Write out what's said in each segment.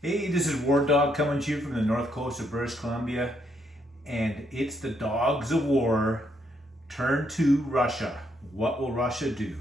Hey, this is War Dog coming to you from the north coast of British Columbia, and it's the Dogs of War turn to Russia. What will Russia do?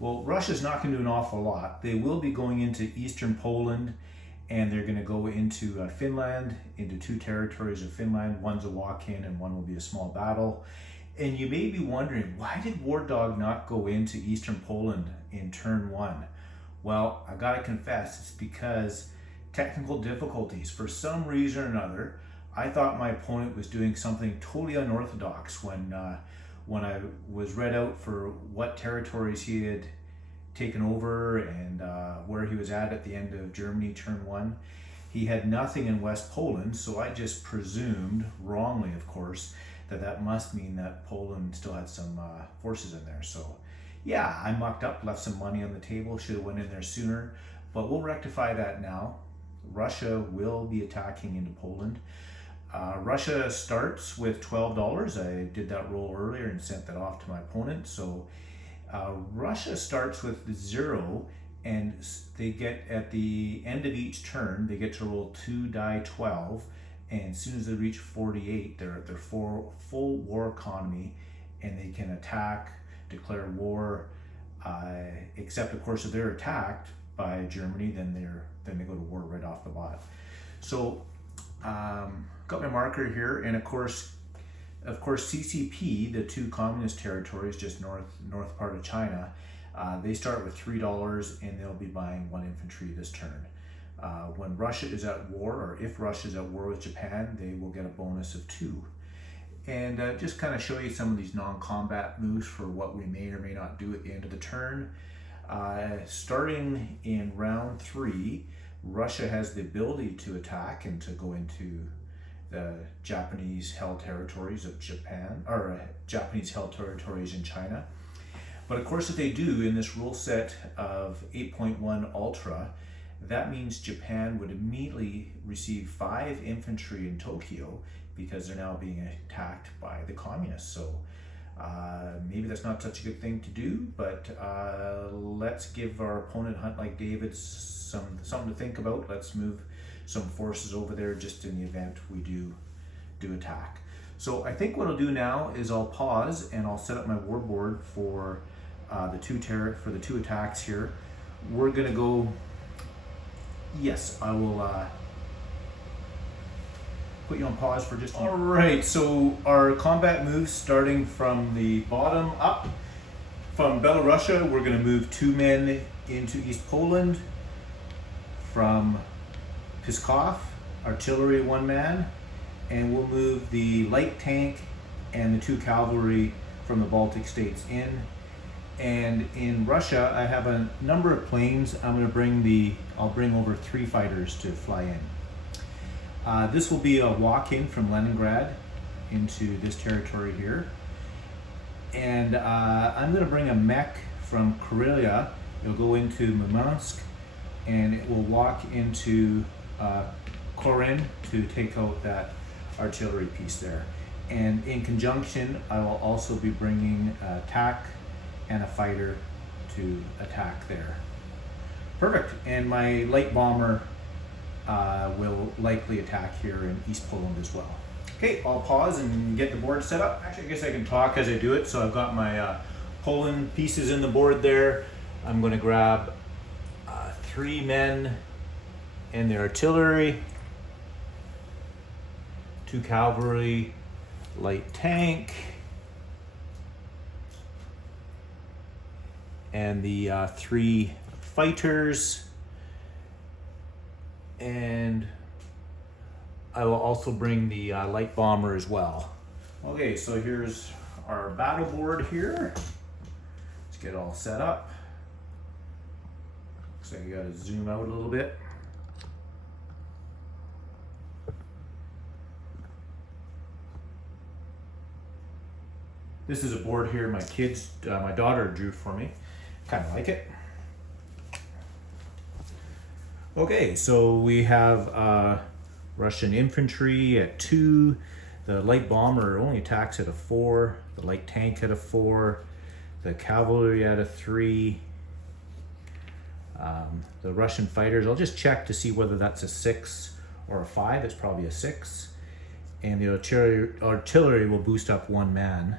Well, Russia's not going to do an awful lot. They will be going into eastern Poland, and they're going to go into Finland, into two territories of Finland. One's a walk-in and one will be a small battle. And you may be wondering, why did War Dog not go into eastern Poland in turn one? Well, I gotta confess, it's because technical difficulties. For some reason or another, I thought my opponent was doing something totally unorthodox when I was read out for what territories he had taken over and where he was at the end of Germany turn one. He had nothing in West Poland, so I just presumed, wrongly of course, that must mean that Poland still had some forces in there. So yeah, I mucked up, left some money on the table, should have went in there sooner, but we'll rectify that now. Russia will be attacking into Poland. Russia starts with $12. I did that roll earlier and sent that off to my opponent. So Russia starts with 0, and they get, at the end of each turn, they get to roll 2 die 12, and as soon as they reach 48, they're at their full war economy, and they can attack, declare war, except of course if they're attacked by Germany, then they go to war right off the bat. So got my marker here, and of course CCP, the two communist territories just north part of China, they start with $3, and they'll be buying 1 infantry this turn. When Russia is at war, or if Russia is at war with Japan, they will get a bonus of 2. And just kind of show you some of these non-combat moves for what we may or may not do at the end of the turn. Starting in round 3, Russia has the ability to attack and to go into the Japanese-held territories of Japan, or Japanese-held territories in China. But of course, if they do, in this rule set of 8.1 Ultra, that means Japan would immediately receive 5 infantry in Tokyo, because they're now being attacked by the communists. So maybe that's not such a good thing to do, but let's give our opponent, Hunt Like David, something to think about. Let's move some forces over there just in the event we do attack. So I think what I'll do now is I'll pause and I'll set up my war board for the two attacks here. We're gonna go. Yes, I will. Put you on pause for just a minute. All right, so our combat moves starting from the bottom up. From Belarusia, we're going to move 2 men into East Poland. From Pskov, artillery 1 man, and we'll move the light tank and the 2 cavalry from the Baltic states in. And in Russia, I have a number of planes. I'll bring over 3 fighters to fly in. This will be a walk-in from Leningrad into this territory here. And I'm going to bring a mech from Karelia. It'll go into Murmansk, and it will walk into Korin to take out that artillery piece there. And in conjunction, I will also be bringing a TAC and a fighter to attack there. Perfect. And my light bomber will likely attack here in East Poland as well. Okay, I'll pause and get the board set up. Actually, I guess I can talk as I do it. So I've got my Poland pieces in the board there. I'm going to grab 3 men and their artillery, 2 cavalry, light tank, and the 3 fighters. And I will also bring the light bomber as well. Okay, so here's our battle board here. Let's get it all set up. Looks like I gotta zoom out a little bit. This is a board here my daughter drew for me. Kind of like it. Okay, so we have Russian infantry at 2. The light bomber only attacks at a 4. The light tank at a 4. The cavalry at a 3. The Russian fighters, I'll just check to see whether that's a 6 or a 5. It's probably a 6. And the artillery will boost up 1 man.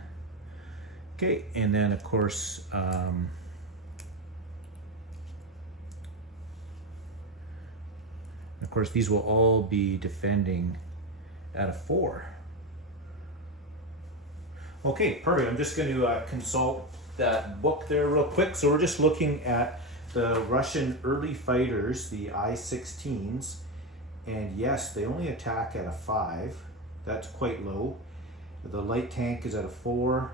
Okay, and then of course, these will all be defending at a 4. Okay, perfect. I'm just going to consult that book there real quick. So we're just looking at the Russian early fighters, the I-16s, and yes, they only attack at a 5. That's quite low. The light tank is at a 4,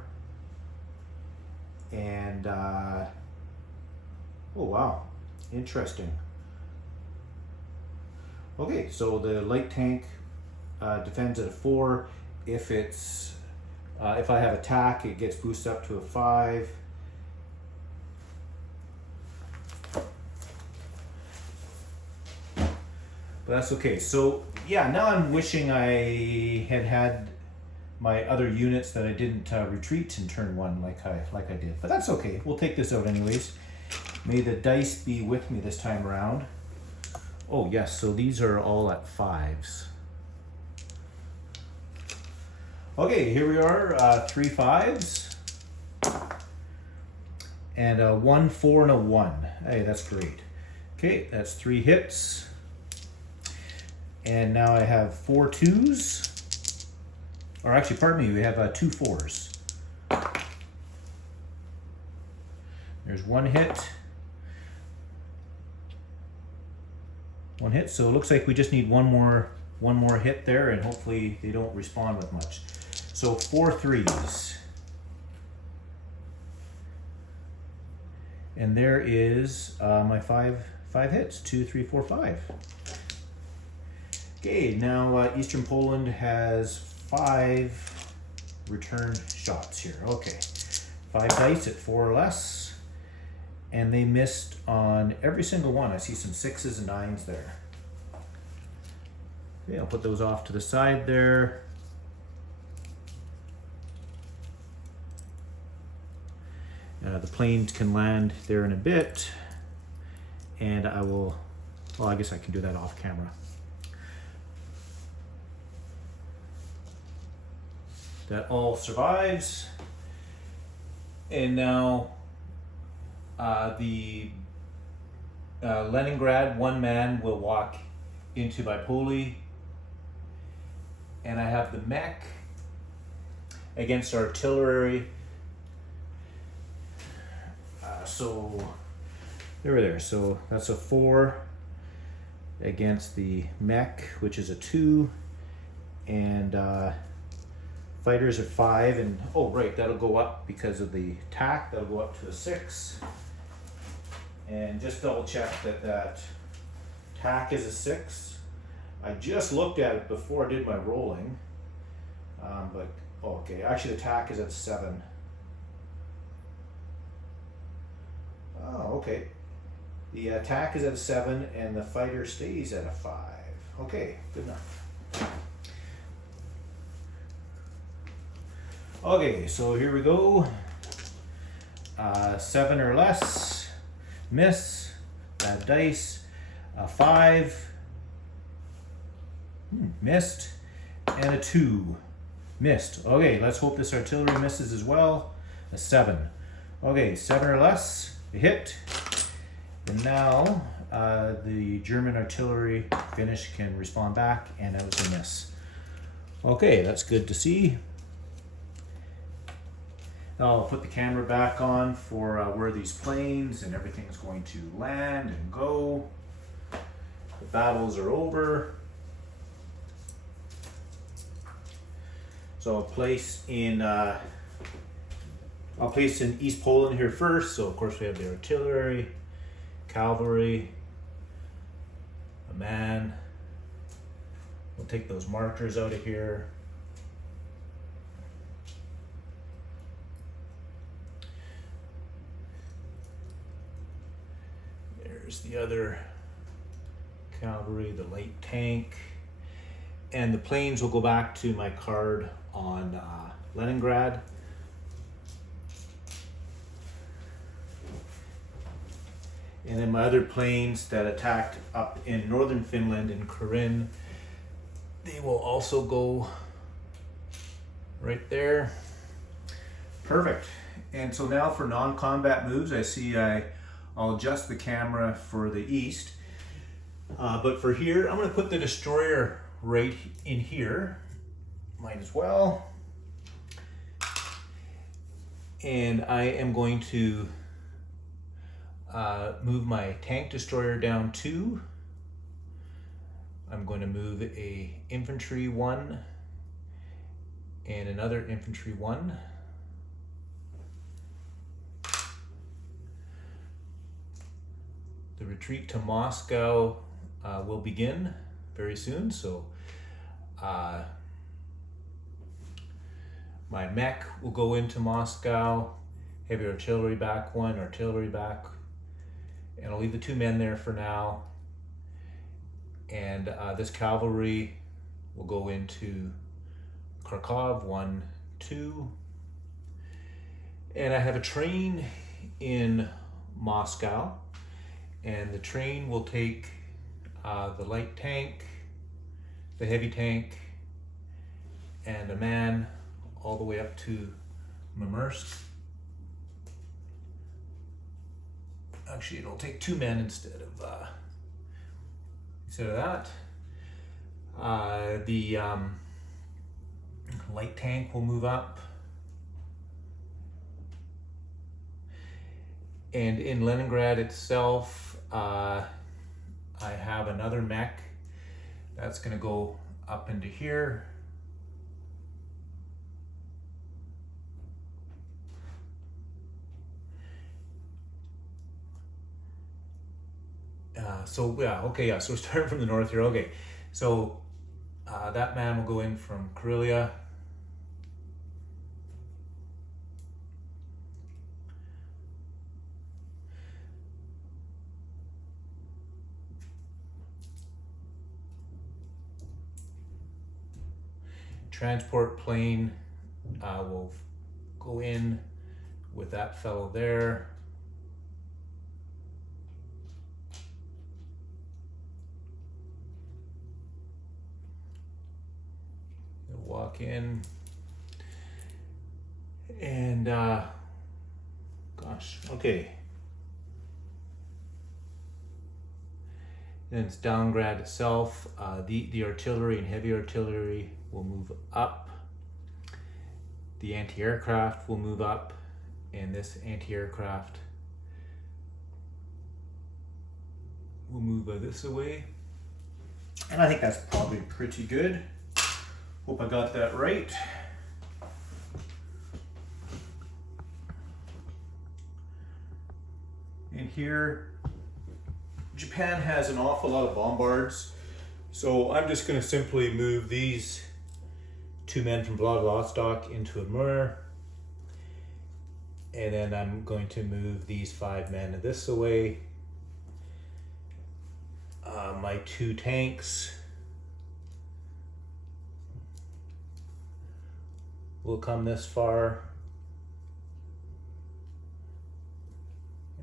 and oh wow, interesting. Okay, so the light tank defends at a 4. If it's if I have attack, it gets boosted up to a 5. But that's okay. So yeah, now I'm wishing I had my other units that I didn't retreat in turn 1 like I did. But that's okay. We'll take this out anyways. May the dice be with me this time around. Oh yes, so these are all at 5s. Okay, here we are, 3 5s. And a 1 4 and a 1. Hey, that's great. Okay, that's 3 hits. And now I have 4 2s. Or actually, pardon me, we have 2 4s. There's 1 hit. 1 hit, so it looks like we just need one more hit there, and hopefully they don't respond with much. So 4 3s. And there is my 5 hits. 2 3 4 5. Okay, now Eastern Poland has 5 return shots here. Okay, 5 dice at 4 or less, and they missed on every single one. I see some 6s and 9s there. Okay, I'll put those off to the side there. The planes can land there in a bit, and I will, well, I guess I can do that off camera. That all survives. And now the Leningrad 1 man will walk into my pulley, and I have the mech against artillery. So there we there. So that's a 4 against the mech, which is a 2, and fighters are 5, and oh right, that'll go up because of the tack. That'll go up to a 6. And just double check that tack is a 6. I just looked at it before I did my rolling, but oh, okay. Actually, the tack is at 7. Oh, okay. The attack is at a 7, and the fighter stays at a 5. Okay, good enough. Okay, so here we go. 7 or less, miss, bad dice. 5, missed, and a 2, missed. Okay, let's hope this artillery misses as well. A 7. Okay, 7 or less, a hit. And now the German artillery Finnish can respond back, and that was a miss. Okay, that's good to see. Now I'll put the camera back on for where these planes and everything is going to land and go. The battles are over. So I'll place in East Poland here first. So of course we have the artillery, cavalry, a man. We'll take those markers out of here. There's the other cavalry, the light tank, and the planes will go back to my card on Leningrad. And then my other planes that attacked up in northern Finland in Corinne, they will also go right there. Perfect. And so now for non-combat moves, I see I'll adjust the camera for the east. But for here, I'm going to put the destroyer right in here. Might as well. And I am going to move my tank destroyer down 2. I'm going to move a infantry 1 and another infantry 1. The retreat to Moscow will begin very soon, so my mech will go into Moscow, heavy artillery back 1, artillery back, and I'll leave the 2 men there for now. And this cavalry will go into Kharkov 1, 2. And I have a train in Moscow, and the train will take the light tank, the heavy tank, and a man all the way up to Murmansk. Actually, it'll take 2 men instead of that. The light tank will move up. And in Leningrad itself, I have another mech that's going to go up into here. So we're starting from the north here. Okay, so that man will go in from Karelia. Transport plane will go in with that fellow there. He'll walk in and okay. Then it's Stalingrad itself. The artillery and heavy artillery will move up. The anti-aircraft will move up, and this anti-aircraft will move this away. And I think that's probably pretty good. Hope I got that right. And here, Japan has an awful lot of bombards, so I'm just going to simply move these 2 men from Vladivostok into Amur, and then I'm going to move these 5 men this away. My 2 tanks will come this far.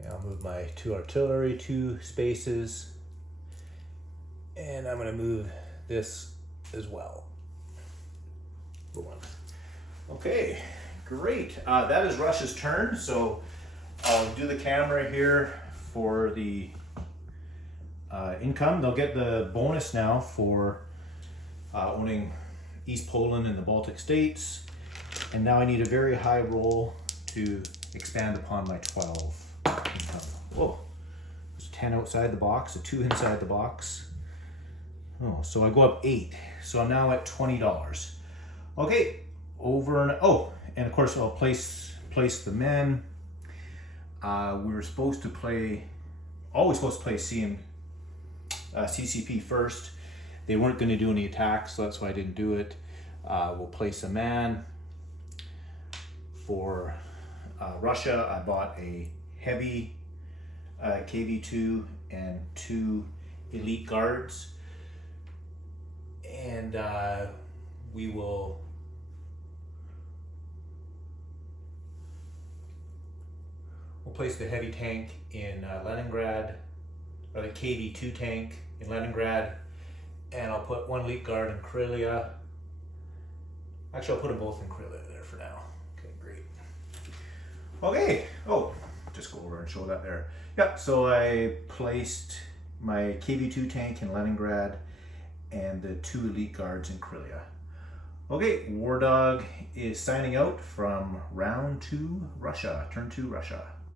I'll move my 2 artillery 2 spaces, and I'm going to move this as well. Okay, great. That is Russia's turn, so I'll do the camera here for the income. They'll get the bonus now for owning East Poland and the Baltic states, and now I need a very high roll to expand upon my 12. Whoa, there's a 10 outside the box, a 2 inside the box. Oh, so I go up 8. So I'm now at $20. Okay, and of course I'll place the men. We were supposed to play, always supposed to play CCP first. They weren't going to do any attacks, so that's why I didn't do it. We'll place a man. For Russia, I bought a heavy KV-2 and 2 elite guards, and we will We'll place the heavy tank in Leningrad, or the KV-2 tank in Leningrad, and I'll put 1 Elite Guard in Karelia. Actually, I'll put them both in Karelia there for now. Okay, great. Okay, oh, just go over and show that there. Yep, so I placed my KV-2 tank in Leningrad and the 2 Elite Guards in Karelia. Okay, War Dog is signing out from round 2 Russia, turn 2 Russia.